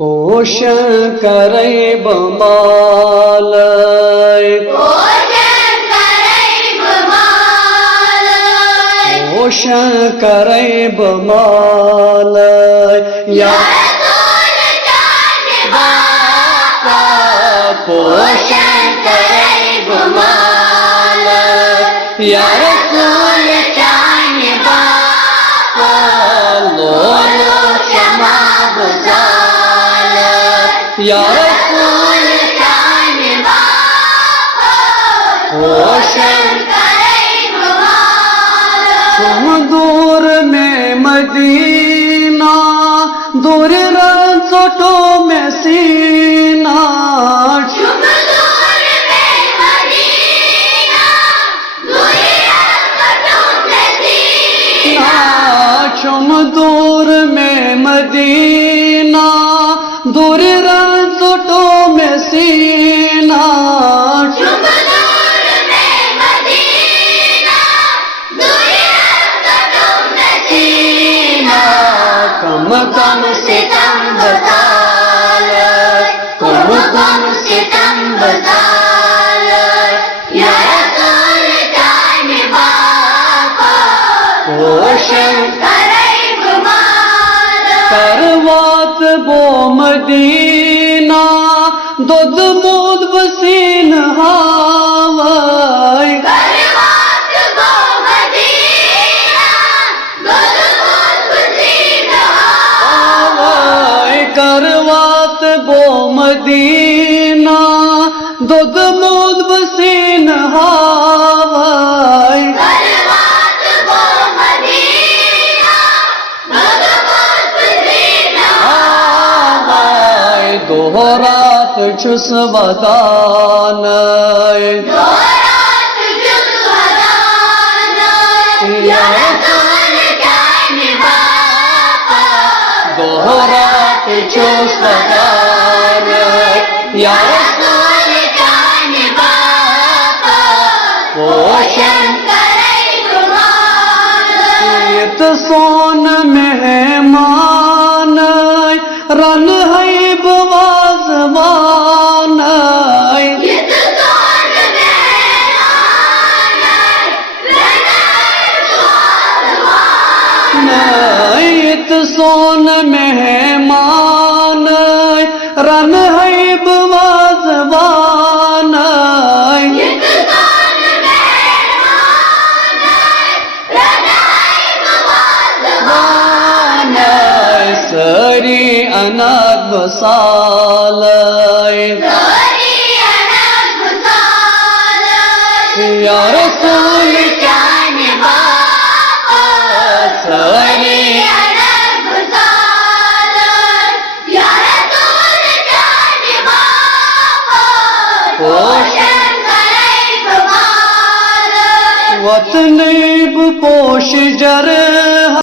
पोषण करे बमालय पोषण करे बमालय या पोषण करे बमालय या रसूल चान बापा लोलो क्षमा बुझाल या रसूल चान बापा पोषण तुम दूर में मदीना दूर रंसोटो में सीना चुम दूर में मदीना दूर रंसोटो में सीना कम सितम बताल कम सितम बताल या रसूल चान बापा पोषण करवात बो मदीना दूध मूद बसीन हावय करवात बो मदीना दूध मूद बसीन हावय दोहरात छुस वदानय या रसूल चान बापा दोहरात छुस वदानय या रसूल चान बापा पोषण इत सोन मेहमान रन है बवाजवान इत सोन मेहमान रन है बवाजवान सरी अनग बसालय या रसूल चान बापा सरी अनग बसालय या रसूल चान बापा पोषण करे बमालय वतन पोष जर